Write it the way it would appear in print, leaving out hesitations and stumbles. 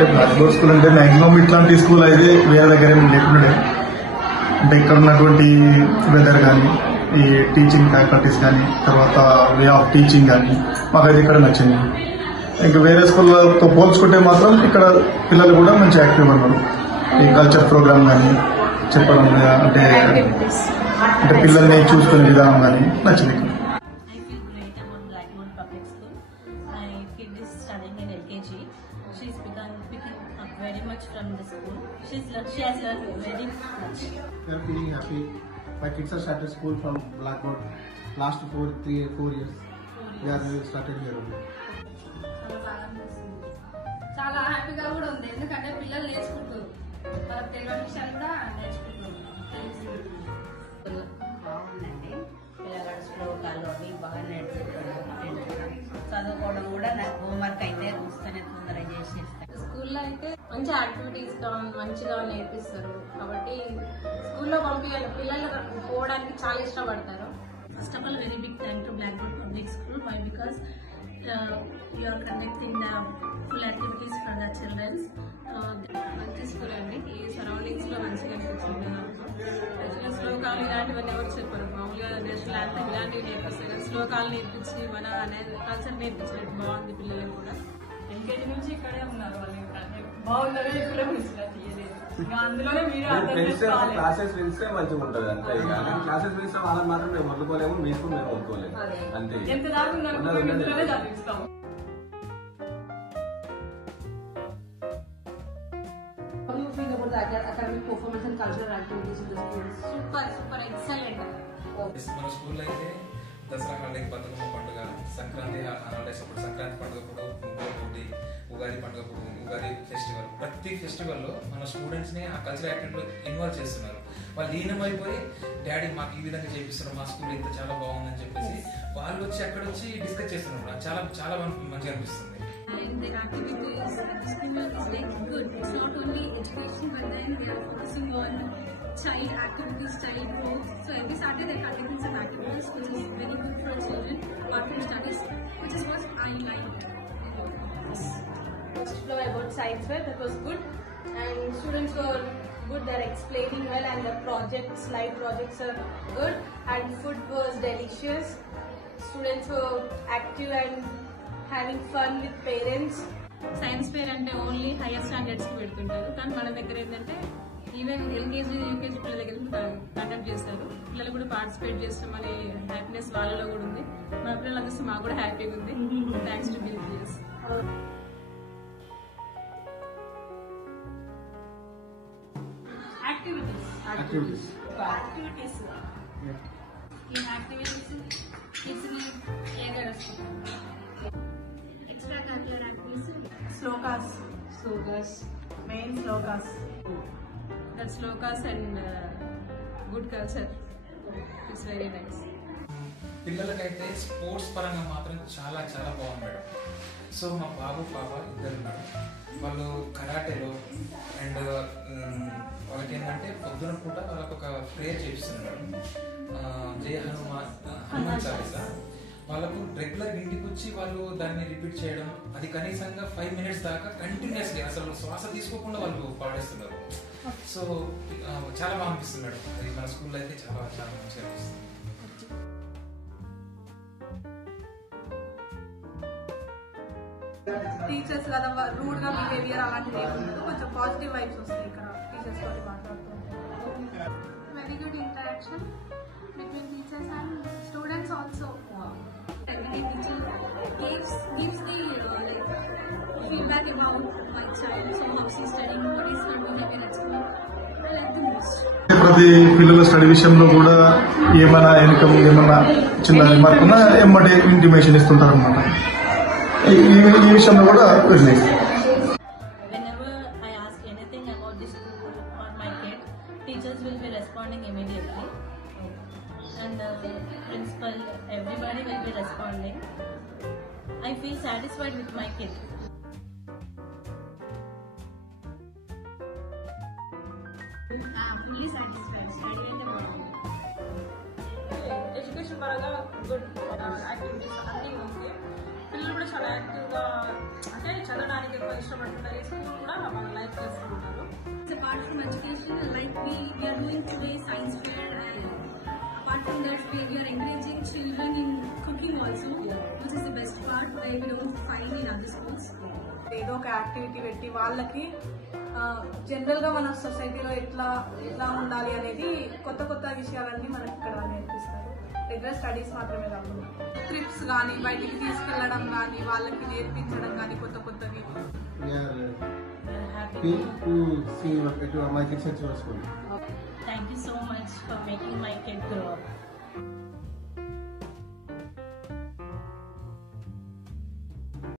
అంటే black board school అంటే maximum ఇట్లాంటి స్కూల్ అయితే వేరే దగ్గర ఏమి లేకుండా అంటే ఇక్కడ ఉన్నటువంటి వెదర్ కానీ ఈ టీచింగ్ ఫ్యాకల్టీస్ కానీ తర్వాత వే ఆఫ్ టీచింగ్ కానీ మాకైతే ఇక్కడ నచ్చింది. ఇంకా వేరే స్కూళ్ళతో పోల్చుకుంటే మాత్రం ఇక్కడ పిల్లలు కూడా మంచి యాక్టివ్గా ఉన్నారు. ఈ కల్చర్ ప్రోగ్రామ్ కానీ చెప్పడం అంటే అంటే పిల్లల్ని చూసుకునే విధానం కానీ నచ్చింది. Very much from the school. She has learned very much. We are feeling happy. My kids have started school from Blackboard. Last 4 years. We are started here only. చాలా హ్యాపీగా కూడా ఉంది, ఎందుకంటే పిల్లలు నేర్చుకుంటారు, వాళ్ళకి తెలియని విషయాలు కూడా నేర్చుకుంటారు. బాగుందండి, పిల్లగాడు శ్లోకాలు అవి బాగా నేర్చుకుంటాడు. చదువుకోవడం కూడా నాకు హోంవర్క్ అయితే వస్తూనే తొందరగా చేసేస్తాను. స్కూల్లో అయితే మంచి యాక్టివిటీస్ మంచిగా నేర్పిస్తారు కాబట్టి స్కూల్లో పంపించాలి, పిల్లలు పోవడానికి చాలా ఇష్టపడతారు. First of all, very big thank to Blackboard Public School. Why? Because you are conducting the full activities for the children. మంచి స్కూల్ అండి, ఈ సరౌండింగ్స్ లో మంచిగా అనిపించింది నాకు. యాక్చువల్గా శ్లోకాలు ఇలాంటివన్నీ ఎవరు చెప్పారు, మామూలుగా నేషనల్ యాంథమ్ ఇలాంటివి నేర్పిస్తారు కానీ శ్లోకాలు నేర్పించి మన కల్చర్ నేర్పించినట్టు బాగుంది. పిల్లలకు కూడా ఎల్కేజీ నుంచి ఇక్కడే ఉన్నారు వాళ్ళు, బాగుందని ఇక్కడ అందులోనే మీరు క్లాసెస్ వినిస్తే మంచిగా ఉంటుంది అంతే. క్లాసెస్ వినిస్తే వాళ్ళని మాత్రం మేము వదులుకోలేము, మీకు మేము వదులుకోలేము అంతే. ఎంత దాకా ఉందనుకుంటే చదివిస్తాము. How do you feel about the academic performance and cultural activities in the schools? Super excellent. మన స్కూల్లో అయితే దసరా హాలిడే, బతుకమ్మ పండుగ, సంక్రాంతి హాలిడేస్ అప్పుడు, సంక్రాంతి పండుగ అప్పుడు, ముగ్గుల పోటీ, ఉగాది పండుగ అప్పుడు, ఉగాది ఫెస్టివల్, ప్రతి ఫెస్టివల్లో మన స్టూడెంట్స్ని ఆ కల్చరల్ యాక్టివిటీలో ఇన్వాల్వ్ చేస్తున్నారు. వాళ్ళు లీనమైపోయి డాడీ మాకు ఈ విధంగా చేపిస్తున్నారు, మా స్కూల్ అయితే చాలా బాగుందని చెప్పేసి వాళ్ళు వచ్చి అక్కడ వచ్చి డిస్కస్ చేస్తున్నారు. చాలా చాలా మంచిగా అనిపిస్తుంది. And their activities is like good. It's not only education, but then they are focusing on child activities, child growth. So every Saturday they're conducting some activities which is very good for children apart from studies, which is what I like. First floor about science fair, that was good, and students were good. They're explaining well, and the projects, slide projects are good, and food was delicious. Students were active and having fun with parents. Science fair అంటే only hire standards కి పెడుతుంటారు, కానీ మన దగ్గర ఏంటంటే even LKG UKG పిల్లల దగ్గర conduct చేస్తారు. పిల్లలు కూడా పార్టిసిపేట్ చేస్తాం అనే హ్యాపీనెస్ వాళ్ళలో కూడా ఉంది. మన పిల్లలు చూస్తే మాకు కూడా హ్యాపీగా ఉంది. Thanks to BPS. Activities. ఈ యాక్టివిటీస్ కిడ్స్ ని కేగా Extracurricular activities. Slokas. Main shlokas and good culture. It's very nice. పిల్లలకైతే స్పోర్ట్స్ పరంగా మాత్రం చాలా చాలా బాగుంది మేడం. సో మా బాబు పాప ఇద్దరు ఉన్నారు. వాళ్ళు కరాటేలో అండ్ వాళ్ళకి ఏంటంటే పొద్దున పూట వాళ్ళకు ఒక ప్రేయర్ చేపిస్తున్నారు, జయ హనుమాన్ చాలీసా. వాళ్ళకు రెగ్యులర్ ఇంటికి వచ్చి వాళ్ళు దాన్ని రిపీట్ చేయడం, అది కనీసంగా 5 minutes దాకా కంటిన్యూస్గా అసలు శ్వాస తీసుకోకుండా వాళ్ళు పాడేస్తున్నారు. సో చాలా బాగా అనిపిస్తుంది మేడం. అది మన స్కూల్లో అయితే చాలా చాలా మంచిగా అనిపిస్తుంది. టీచర్స్ కదా రూడ్ గా బిహేవియర్ అలాంటివి ఉండదు, కొంచెం పాజిటివ్ వైబ్స్ వస్తాయి ఇక్కడ టీచర్స్ తోటి మాట్లాడుతూ. Very good interaction between teachers and students also. Every teacher gives the feedback about my child, so how she's studying, what is her behavior at school. I like the most. ప్రతి పిల్లల study విషయంలో కూడా ఏమైనా income ఏమన్నా చిన్న remark ఉన్నా ఏమంటే intimation ఇస్తుంటారు అనమాట. ఈ విషయంలో కూడా వెళ్ళేది. Whenever I ask anything about the school or my kid, teachers will be responding immediately, and the principal, everybody will be responding. I feel satisfied with my kid. I am fully satisfied. Study and the education పరంగా good activities అన్నీ ఉంది. పిల్లలు కూడా చాలా యాక్టివ్గా అంటే చదవడానికి ఇష్టపడుతుంటారు. ఈ స్కూల్ కూడా మన లైఫ్ చేస్తూ ఉంటారు. Apart from education, like we are doing today science fair, and apart from that, we are encouraging children in cooking also, which is the best part we don't find in other schools. ఏదో ఒక activity పెట్టి వాళ్ళకి general గా మన సొసైటీలో ఎట్లా ఉండాలి అనేది కొత్త విషయాలన్నీ మనకి ఇక్కడ నేర్పిస్తారు. రెగ్యులర్ స్టడీస్ మాత్రమే కాకుండా ట్రిప్స్ కానీ బయటికి తీసుకెళ్లడం కానీ వాళ్ళకి నేర్పించడం కానీ కొత్తవి. We are happy to see my kids at your school. Thank you so much for making my kid grow up.